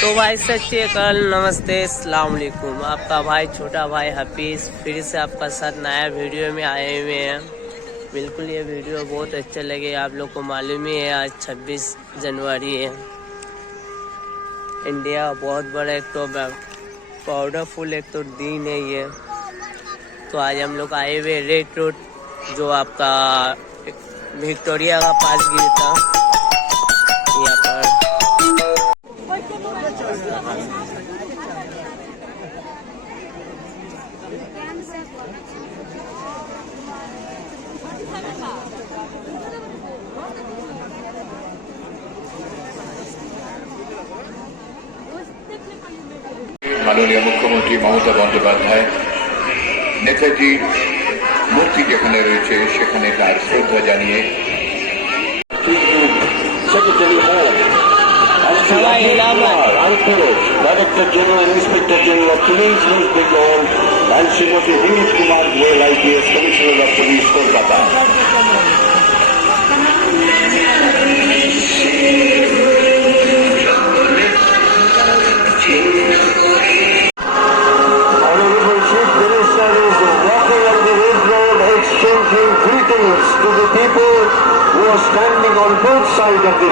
तो भाई सत श्री अकाल, नमस्ते, अस्सलाम वालेकुम। आपका भाई छोटा भाई हफीज़ फिर से आपका साथ नया वीडियो में आए हुए हैं। बिल्कुल ये वीडियो बहुत अच्छा लगे। आप लोग को मालूम ही है आज 26 जनवरी है। इंडिया बहुत बड़ा एक तो पावरफुल एक तो दिन है ये। तो आज हम लोग आए हुए रेड रोड, जो आपका विक्टोरिया का पास गिरता यहाँ पर। মাননীয় মুখ্যমন্ত্রী মমতা বন্দ্যোপাধ্যায় নেতাজির মূর্তি যেখানে রয়েছে সেখানে তার শ্রদ্ধা জানিয়ে Director General and Inspector General of Police, West Bengal, and Srimati Himit Kumar Goel, IPS, Commissioner of Police, Kolkata. Honorable Chief Minister is walking on the red road, exchanging greetings to the people who are standing on both sides of the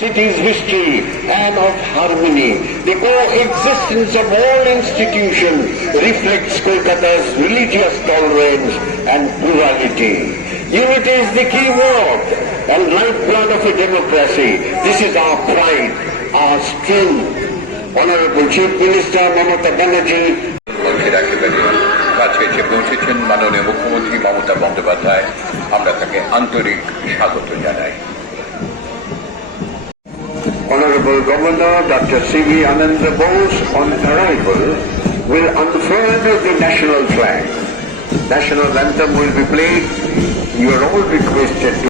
city's history and of harmony. The coexistence of all institutions reflects Kolkata's religious tolerance and plurality. Unity is the key word and lifeblood of a democracy. This is our pride, our strength. Honorable Chief Minister Mamata Banerjee, কাছে এসে পৌঁছেছেন মাননীয় মুখ্যমন্ত্রী মমতা বন্দ্যোপাধ্যায়। আমরা তাকে আন্তরিক স্বাগত জানাই। Honorable Governor Dr. C.V. Ananda Bose on arrival will unfurl the national flag. National anthem will be played. You are all requested to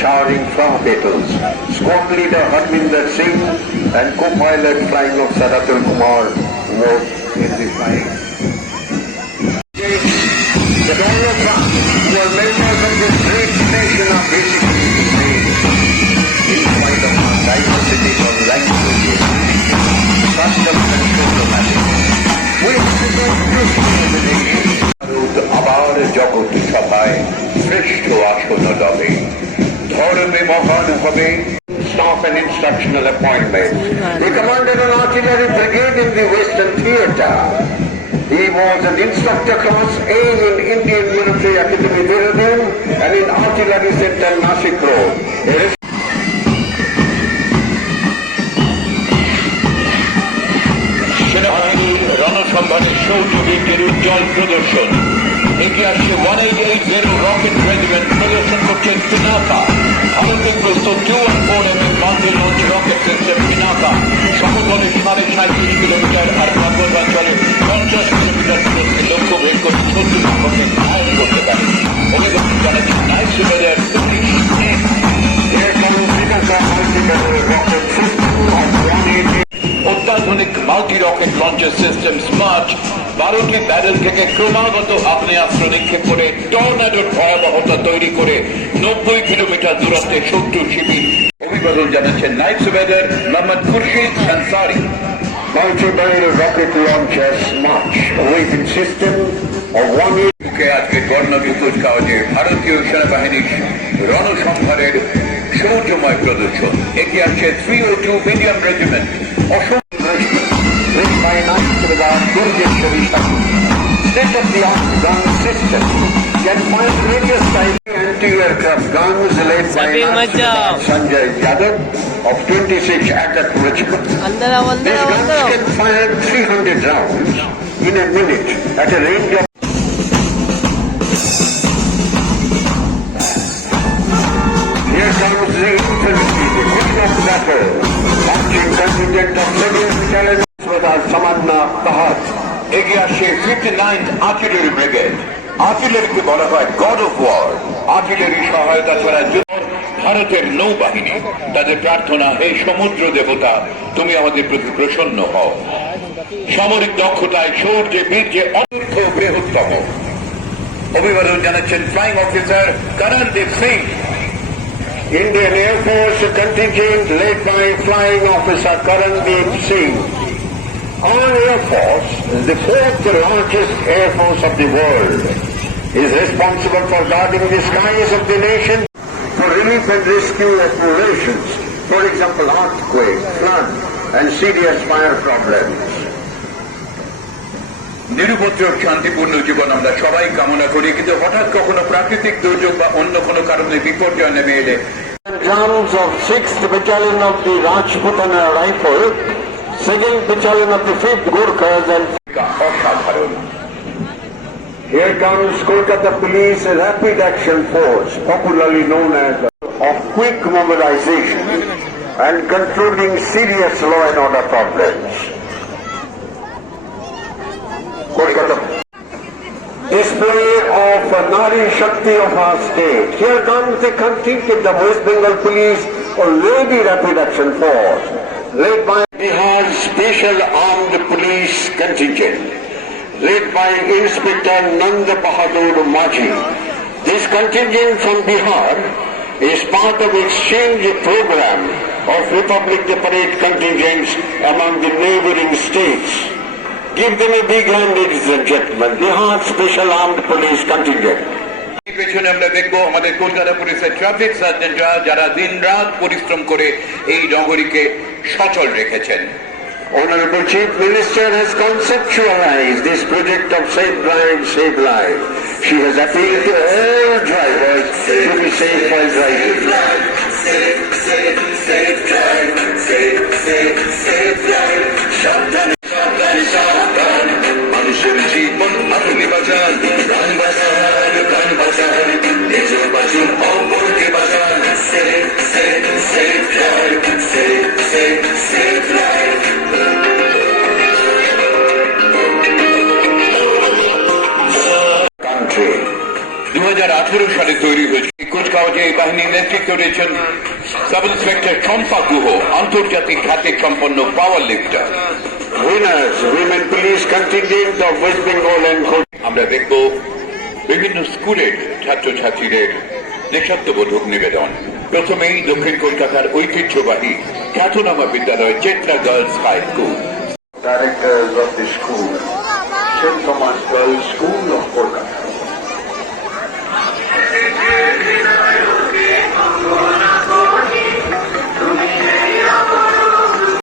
showering flower petals. Squad leader Harminder Singh and co-pilot flying of Sadatul Kumar were in the flying. The Donald Trump, who are members of this great nation of basically in spite of our diversity of languages, customs and diplomacy, we present this combination. আবার জগৎ সভায় শ্রেষ্ঠ আসন লবে ধর্মে মহান হবে staff and instructional appointments. He commanded an artillery brigade in the Western Theatre. He was an instructor class A in Indian Military Academy Dehradun and in Artillery Center Nashik Road. সেনাবাহিনীর রণসম্ভারের সৌর্যবীর্যের উজ্জ্বল প্রদর্শন। এগিয়ে আসছে 1880 রকেট রেজিমেন্ট প্রদর্শন করছে পিনাকা। ভারতে প্রস্তুত 214 multi launch rocket system Pinaka সমতলে 37.5 kilometre আর পর্বতাঞ্চলে 50 kilometre দূরত্বে লক্ষ্য ভেদ করে 70 সংখ্যকে ঘায়ল করতে পারে। অভিজ্ঞতা জানাচ্ছেন নাইট সুবেদার পুলিশ। অত্যাধুনিক মাল্টি রকেট লঞ্চের সিস্টেম স্মার্ট 12টি ব্যারেল থেকে ক্রমাগত আগ্নেয়াস্ত্র নিক্ষেপ করে টর্নেডোর ভয়াবহতা তৈরি করে 90 কিলোমিটার দূরত্বে শত্রু শিবির। অভিবাদন জানাচ্ছেন Naib Subedar Mohammad Khurshid Ansari. Multi-barrel rocket launcher Smash, a weighted system of 1 উপলক্ষে আজকে বর্ণাঢ্য কুচকাওয়াজে ভারতীয় সেনাবাহিনীর রণসংহারের শৌর্যময় প্রদর্শন। এগিয়ে আসছে 302 medium regiment. led by Knights with our Durga Sharita. State-of-the-art gun system can fire various types of anti-aircraft guns led by Sabir Knights with Majah. our Sanjay Yadav of 26 Attack Regiment. अंदर आओ अंदर These आओ guns अंदर आओ can fire 300 rounds in a minute at a range of Here comes the infantry, the quick of battle, marching contingent of 7 battalions with our Samadna Pahat. এগিয়ে আসছে 59th artillery brigade. আর্টিলারিকে বলা হয় god of war. Artillery সহায়তা ছাড়া ভারতের নৌবাহিনী তাদের প্রার্থনা, হে সমুদ্র দেবতা তুমি আমাদের প্রতি প্রসন্ন হও। সামরিক দক্ষতায় শৌর্যে বীর্যে অনর্থ বৃহত্তম। অভিবাদন জানাচ্ছেন flying officer Karandeep Singh. Indian Air Force contingent led by Flying Officer Karandeep Singh. Our Air Force is the fourth largest Air Force of the world. It is responsible for guarding the skies of the nation for relief and rescue operations, for example earthquake, flood and serious fire problems. নিরুপদ্রব শান্তিপূর্ণ জীবন আমরা সবাই কামনা করি, কিন্তু হঠাৎ কখনো প্রাকৃতিক দুর্যোগ বা অন্য কোনো কারণে বিপর্যয় নেমে এলে Drums of 6th Battalion of the Rajputana Rifle, 2nd Battalion of the 5th Gurkhas and অসাধারণ। here comes Kolkata Police Rapid Action Force, popularly known as of quick mobilization and controlling serious law and order problems. Kolkata display of Nari Shakti of our state. Here comes the contingent of West Bengal Police or Lady Rapid Action Force, led by Bihar Special Armed Police Contingent, led by Inspector Nand Bahadur Maji. This contingent from Bihar is part of exchange program of Republic Day Parade contingents among the neighboring states. Give them a big hand, ladies and gentlemen. Bihar Special Armed Police Contingent. এই পেছনে আমরা দেখবো আমাদের কলকাতা পুলিশের traffic সার্জেন্টরা, যারা দিন রাত পরিশ্রম করে এই নগরীকে সচল রেখেছেন। Honorable Chief Minister has conceptualized this project of Save Drive, Save Life. She has appealed to all drivers to be safe while driving. মানুষের জীবন আপনি বাঁচান, প্রাণ বাঁচান, প্রাণ বাঁচান, নিজের বাঁচুন, অপরকে বাঁচান। Save save save drive, save save save drive. Country. 2018 সালে তৈরি হয়েছে কুচকাওয়াজে এই বাহিনীর নেতৃত্ব দিয়েছেন সাব ইন্সপেক্টর চম্পা গুহ, আন্তর্জাতিক খ্যাতি সম্পন্ন পাওয়ার লিফটার। Winners, Women Police Contingent of West Bengal and Kolkata. আমরা দেখব বিভিন্ন স্কুলের ছাত্রছাত্রীদের দেশাত্মবোধক নিবেদন। প্রথমেই দক্ষিণ কলকাতার ঐতিহ্যবাহী খ্যাতনামা বিদ্যালয় Chetana girls high school. Directors of the school, St. Thomas Girls School,